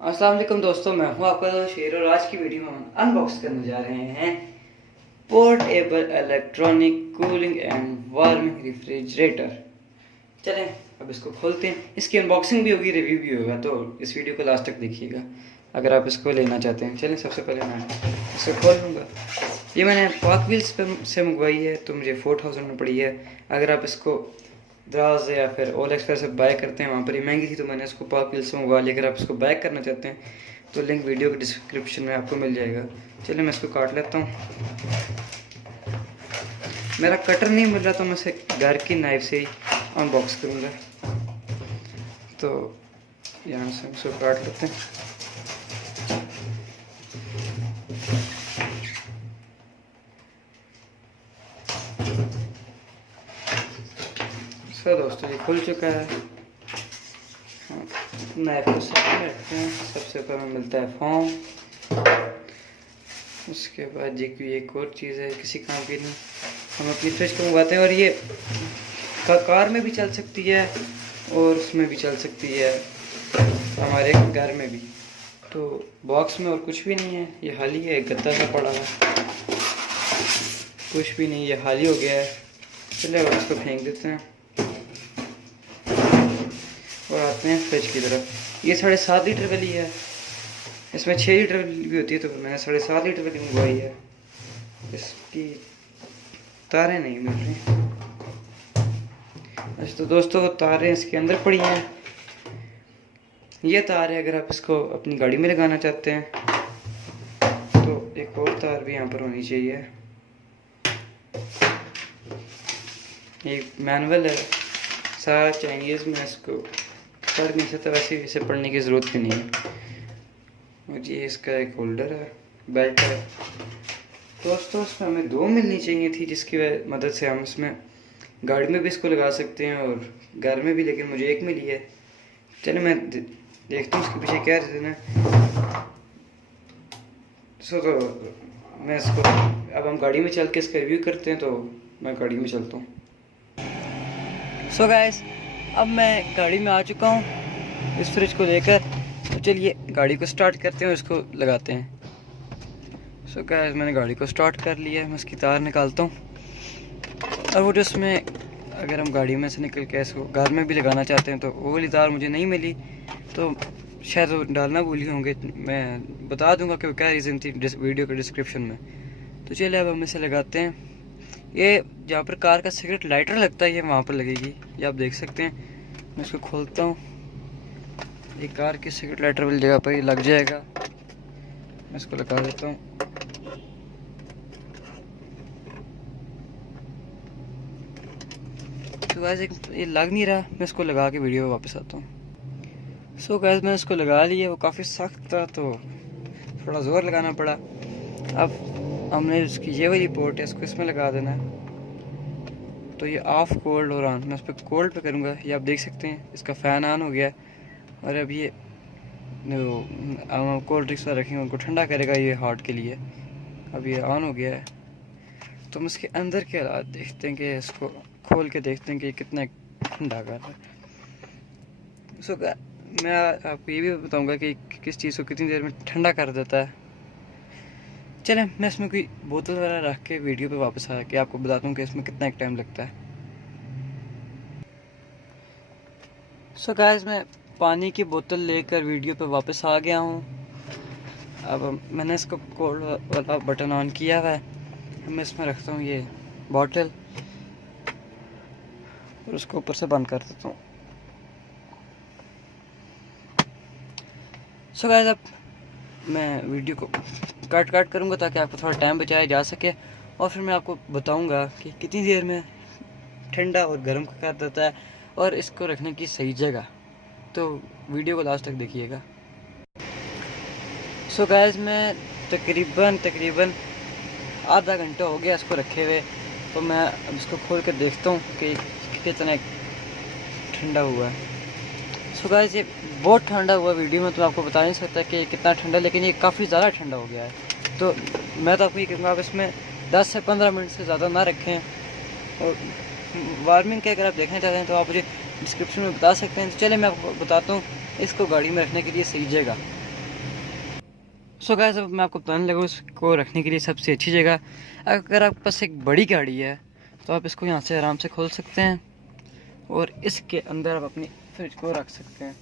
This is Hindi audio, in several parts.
अस्सलाम वालेकुम दोस्तों, मैं हूं आपका दोस्त शेर और आज की वीडियो में हम अनबॉक्स करने जा रहे हैं portable electronic cooling and warming refrigerator. चलें अब इसको खोलते हैं। इसकी अनबॉक्सिंग भी होगी, रिव्यू भी होगा, तो इस वीडियो को लास्ट तक देखिएगा अगर आप इसको लेना चाहते हैं। चलें सबसे पहले मैं इसे खोल लूँगा। ये मैंने पाक व्हील्स से मंगवाई है, तो मुझे 4000 में पड़ी है। अगर आप इसको द्राज या फिर ओल एक्सप्रेस से बाय करते हैं, वहाँ पर ही महंगी थी, तो मैंने इसको पाक व्हील्स से मंगवा लिया। अगर आप इसको बाय करना चाहते हैं तो लिंक वीडियो के डिस्क्रिप्शन में आपको मिल जाएगा। चलिए मैं इसको काट लेता हूँ। मेरा कटर नहीं मिल रहा, तो मैं इसे घर की नाइफ से ही अनबॉक्स करूँगा। तो यहाँ से इसको काट लेते हैं। तो दोस्तों ये खुल चुका है। नाइफ को साइड में रखते हैं। सबसे ऊपर में मिलता है फोम। उसके बाद ये की एक और चीज़ है, किसी काम की नहीं। हम अपनी फ्रिज को मंगवाते हैं और ये कार में भी चल सकती है और उसमें भी चल सकती है, हमारे घर में भी। तो बॉक्स में और कुछ भी नहीं है, ये खाली है, गत्ता सा पड़ा है, कुछ भी नहीं, ये खाली हो गया है। चलिए अब इसको फेंक देते हैं और आते हैं फ्रिज की तरफ। ये 7.5 लीटर वाली है, इसमें 6 लीटर वाली भी होती है, तो मैंने 7.5 लीटर वाली मंगवाई है। इसकी तारें नहीं मिल रही। अच्छा तो दोस्तों वो तारें इसके अंदर पड़ी हैं। ये तार है, अगर आप इसको अपनी गाड़ी में लगाना चाहते हैं तो एक और तार भी यहाँ पर होनी चाहिए। एक मैनुअल है, सारा चाइनीज़ में, इसको पढ़ नहीं सकता, वैसे इसे पढ़ने की ज़रूरत भी नहीं है। और ये इसका एक होल्डर है, बेल्ट है। दोस्तों इसमें हमें 2 मिलनी चाहिए थी, जिसकी मदद से हम इसमें गाड़ी में भी इसको लगा सकते हैं और घर में भी, लेकिन मुझे एक मिली है। चलिए मैं देखता हूँ उसके पीछे क्या रीज़न है। तो मैं इसको अब हम गाड़ी में चल के इसका रिव्यू करते हैं, तो मैं गाड़ी में चलता हूँ। सो गाइस अब मैं गाड़ी में आ चुका हूँ इस फ्रिज को लेकर। तो चलिए गाड़ी को स्टार्ट करते हैं और इसको लगाते हैं। सो गाइस मैंने गाड़ी को स्टार्ट कर लिया है। मैं इसकी तार निकालता हूँ और वो जो इसमें अगर हम गाड़ी में से निकल के इसको घर में भी लगाना चाहते हैं तो वो वाली तार मुझे नहीं मिली, तो शायद वो डालना भूल गए होंगे। मैं बता दूंगा कि क्या रीज़न थी वीडियो के डिस्क्रिप्शन में। तो चलिए अब हम इसे लगाते हैं। ये जहाँ पर कार का सिगरेट लाइटर लगता है, ये वहाँ पर लगेगी, ये आप देख सकते हैं। मैं इसको खोलता हूँ, ये कार की सिगरेट लाइटर वाली जगह पर ये लग जाएगा। मैं इसको लगा देता हूँ। तो गाइस ये लग नहीं रहा, मैं इसको लगा के वीडियो में वापस आता हूँ। सो गाइस मैंने इसको लगा लिया, वो काफ़ी सख्त था तो थोड़ा ज़ोर लगाना पड़ा। अब हमने इसकी ये वाली पोर्ट है, इसको इसमें लगा देना है। तो ये ऑफ कोल्ड और ऑन, मैं उस पर कोल्ड पे करूँगा। ये आप देख सकते हैं इसका फ़ैन ऑन हो गया और अब ये कोल्ड ड्रिंक्स वाला रखेंगे, उनको ठंडा करेगा ये हॉट के लिए। अब ये ऑन हो गया है, तो हम इसके अंदर के हालात देखते हैं कि इसको खोल के देखते हैं कि कितना ठंडा कर रहा है। सो मैं आपको ये भी बताऊंगा कि किस चीज़ को कितनी देर में ठंडा कर देता है। चलें मैं इसमें कोई बोतल वगैरह रख के वीडियो पे वापस आ के आपको बताता हूँ कि इसमें कितना टाइम लगता है। सो गाइस मैं पानी की बोतल लेकर वीडियो पे वापस आ गया हूँ। अब मैंने इसको कोल्ड वाला बटन ऑन किया हुआ है। मैं इसमें रखता हूँ ये बॉटल और उसको ऊपर से बंद कर देता हूँ। सो गाइस अब मैं वीडियो को कट करूँगा ताकि आपको थोड़ा टाइम बचाया जा सके, और फिर मैं आपको बताऊँगा कि कितनी देर में ठंडा और गर्म कर देता है और इसको रखने की सही जगह। तो वीडियो को लास्ट तक देखिएगा। सो गाइस मैं तकरीबन आधा घंटा हो गया इसको रखे हुए, तो मैं अब इसको खोल कर देखता हूँ कि कितना ठंडा हुआ है। सो गाइस ये बहुत ठंडा हुआ, वीडियो में तो आपको बता नहीं सकता कि कितना ठंडा, लेकिन ये काफ़ी ज़्यादा ठंडा हो गया है। तो मैं तो आपको ये कहूँगा आप इसमें 10 से 15 मिनट से ज़्यादा ना रखें। और वार्मिंग के अगर आप देखना चाहते हैं तो आप मुझे डिस्क्रिप्शन में बता सकते हैं। तो चलिए मैं आपको बताता हूँ इसको गाड़ी में रखने के लिए सही जगह। सो गाइस अब मैं आपको बताने लगा उसको रखने के लिए सबसे अच्छी जगह, अगर आपके पास एक बड़ी गाड़ी है तो आप इसको यहाँ से आराम से खोल सकते हैं और इसके अंदर आप अपनी फ्रिज को रख सकते हैं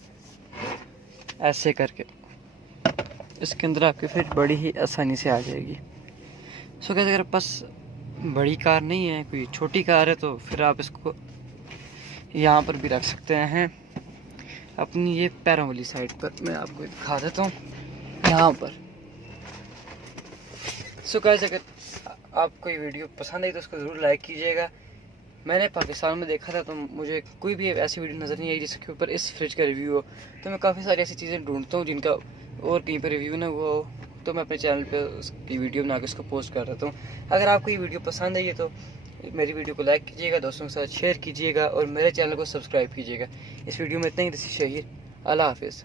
ऐसे करके। इसके अंदर आपकी फ्रिज बड़ी ही आसानी से आ जाएगी। सो गाइस अगर आपके पास बड़ी कार नहीं है, कोई छोटी कार है, तो फिर आप इसको यहाँ पर भी रख सकते हैं अपनी ये पैरों वाली साइड पर। मैं आपको दिखा देता हूँ यहाँ पर। सो गाइस अगर आपको ये वीडियो पसंद आई तो उसको ज़रूर लाइक कीजिएगा। मैंने पाकिस्तान में देखा था तो मुझे कोई भी ऐसी वीडियो नज़र नहीं आई जिसके ऊपर इस फ्रिज का रिव्यू हो, तो मैं काफ़ी सारी ऐसी चीज़ें ढूंढता हूँ जिनका और कहीं पर रिव्यू ना हुआ हो, तो मैं अपने चैनल पे उसकी वीडियो बना के उसको पोस्ट कर देता हूँ। अगर आपको ये वीडियो पसंद आई है तो मेरी वीडियो को लाइक कीजिएगा, दोस्तों के साथ शेयर कीजिएगा और मेरे चैनल को सब्सक्राइब कीजिएगा। इस वीडियो में इतना ही। This is Shaheer. अल्लाह हाफिज़।